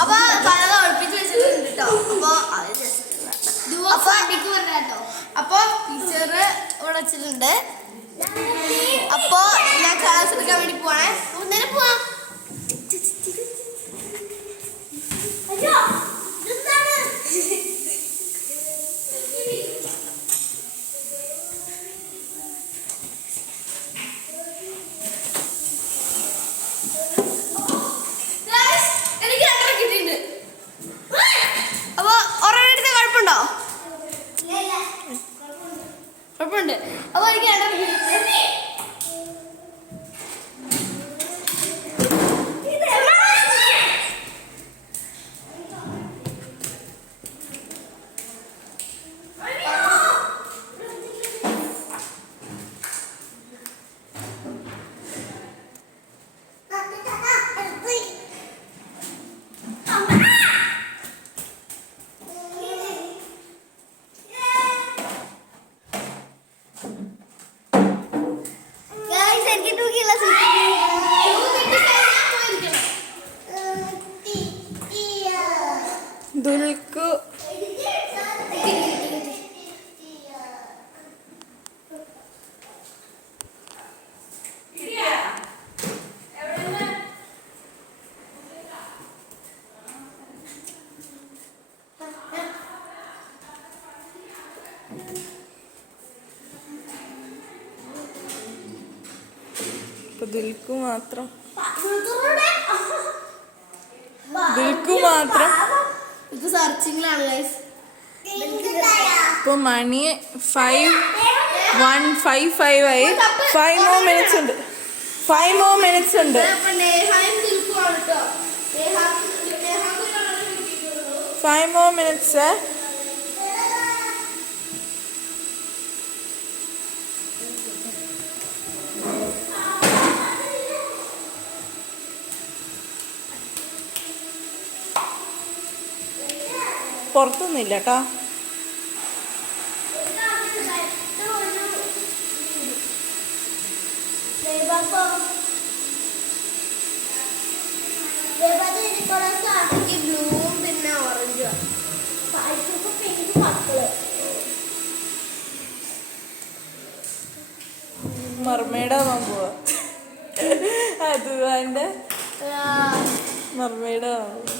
അപ്പൊ പലത് ഒളിപ്പിച്ച് വെച്ചിട്ടുണ്ട് കേട്ടോ. അപ്പൊ ടീച്ചർ ഇവിടെ വെച്ചിട്ടുണ്ട്. അപ്പൊ ഞാൻ ക്ലാസ് എടുക്കാൻ വേണ്ടി പോവാണേ. നേരെ പോവാം. കുഴപ്പമുണ്ട്. അപ്പൊ എനിക്ക് ദുൽഖു ദുൽഖു മാത്രം ഇത് സെർച്ചിങ്ങിലാണ് ഗൈസ്. ഇപ്പൊ മണി 5:15 ആയി. 5 more minutes ഉണ്ട്. 5 more minutes ഉണ്ട്. 5 more minutes. പുറത്തൊന്നുമില്ല കേട്ടോ. ബ്ലൂവും പിന്നെ ഓറഞ്ചും. മർമേഡാവാൻ പോവാ. അതുവാൻ്റെ മർമേഡാവാൻ പോവാ.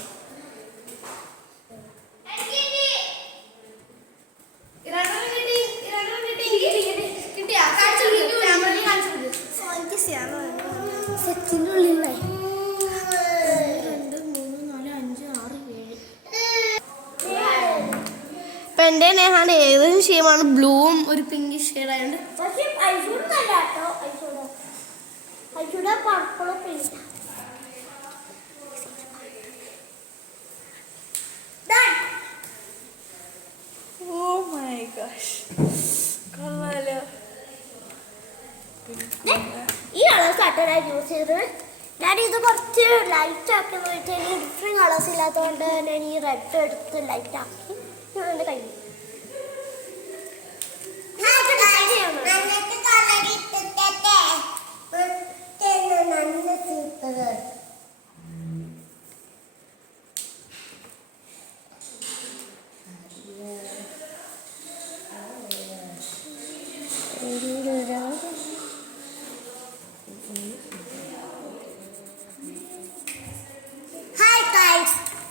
ഇപ്പൊ എന്റെ നേഹാണ്ട് ഏകദേശം ഷെയ്മാണ്. ബ്ലൂവും ഒരു പിങ്ക് ഷെയ്ഡ് ആയതുകൊണ്ട് ഓ മൈ ഗോഷ്, കൊള്ളാലോ. ഈ കളേഴ്സ് ആട്ടോ യൂസ് ചെയ്തത്. ഞാൻ ഇത് കുറച്ച് ലൈറ്റ് ആക്കി വെച്ചാൽ ഡിഫറെൻറ്റ് കളേഴ്സ് ഇല്ലാത്തതുകൊണ്ട് ഞാൻ ഈ റെഡ് എടുത്ത് ലൈറ്റ് ആക്കി എൻ്റെ കയ്യിൽ.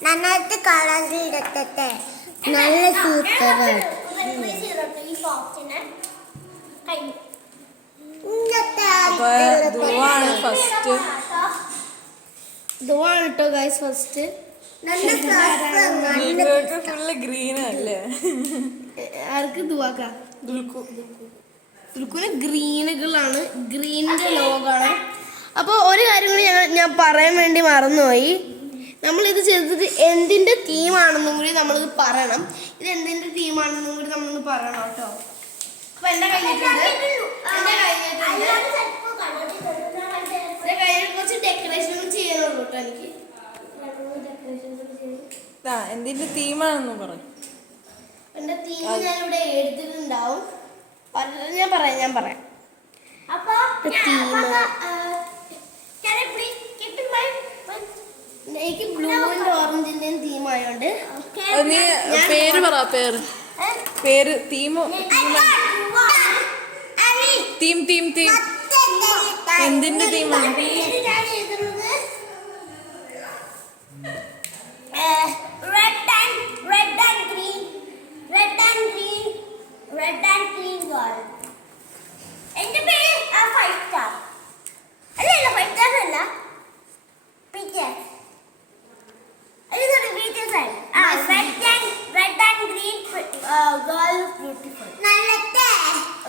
നന്നായിട്ട് കളറിലെത്തട്ടെ. നല്ല സൂപ്പർ. ഇതുവാണ് കേട്ടോ ഗൈസ് ഫസ്റ്റ്. ഫുള്ള് ഗ്രീൻ അല്ലേ? ആർക്ക് ദുവാക്ക? ദുൽഖുവിന് ഗ്രീനുകളാണ്, ഗ്രീനിന്റെ ലോഗാണ്. അപ്പോൾ ഒരു കാര്യം കൂടി ഞാൻ പറയാൻ വേണ്ടി മറന്നുപോയി. നമ്മളിത് ചെയ്തത് എന്തിൻ്റെ തീമാണെന്നും കൂടി നമ്മളിത് പറയണം. ഇത് എന്തിൻ്റെ തീമാണെന്നും കൂടി നമ്മളൊന്ന് പറയണം കേട്ടോ. അപ്പൊ എൻ്റെ കഴിഞ്ഞിട്ടുണ്ട് കുറച്ച് ഡെക്കറേഷൻ ചെയ്യാനുള്ളൂ കേട്ടോ. എനിക്ക് എന്തിന്റെ തീമാണെന്ന് പറഞ്ഞു. എൻ്റെ തീം ഞാനിവിടെ എഴുതിയിട്ടുണ്ടാവും. ഞാൻ പറയാം. തീം എനിക്ക് ബ്ലൂ ബ്ലൂവിന്റെ ഓറഞ്ചിന്റെയും തീം ആയോണ്ട് നീ പേര് പറ പേര് തീമോ തീം എന്തിന്റെ തീമാണ് Red and green girl. എന്റെ പേര് 5 star. അല്ല 5 star അല്ല. Picture. ഇതൊരു picture ആണ്. red and green girl beautiful. നല്ലത്തെ.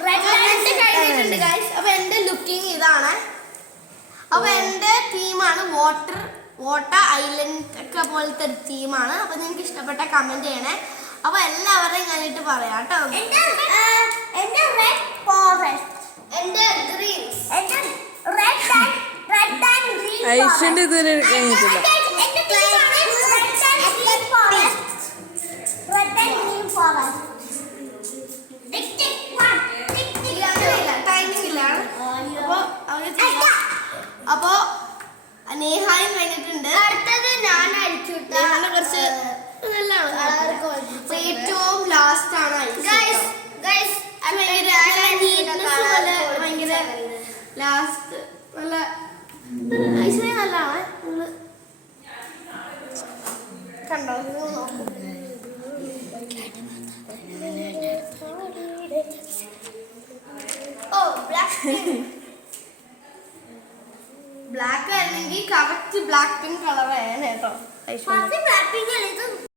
red and കഴിഞ്ഞിട്ടുണ്ട് ഗൈസ്. അപ്പൊ എന്റെ ലുക്കിംഗ് ഇതാണ്. അപ്പൊ എന്റെ തീമാണ് വാട്ടർ ഐലൻഡ് ഒക്കെ പോലത്തെ ഒരു തീമാണ്. അപ്പൊ നിങ്ങൾക്ക് ഇഷ്ടപ്പെട്ട കമന്റ് ചെയ്യണേ. അപ്പൊ എല്ലാവരുടെയും കഴിഞ്ഞിട്ട് പറയാം കേട്ടോ. എന്റെ റെഡ് ഫോറസ്റ്റ്. എന്റെ ഗ്രീൻ. എന്റെ റെഡ് ആൻഡ് ഗ്രീൻ. ഐശ്വര്യ ഇതുവരെ കഴിഞ്ഞിട്ടില്ല. എന്റെ തീമാണ് red and green forest. Red and green forest. Timing ഇല്ല. അപ്പൊ നേഹായും കഴിഞ്ഞിട്ടുണ്ട്. അടുത്തത് ഞാൻ അടിച്ചു. നേഹാനെ കുറച്ച് നല്ലതാണ്. ഏറ്റവും ലാസ്റ്റ് ആണ് ഭയങ്കര ലാസ്റ്റ് നല്ല ഐശ്വര്യ നല്ലതാണ്. കണ്ടോ നോക്കൂ. ഓ ബ്ലാക്ക് ആയിരുന്നെങ്കിൽ കറക്റ്റ് ബ്ലാക്ക് പിങ്ക് കളർ ആയിരുന്നു കേട്ടോ. Black pink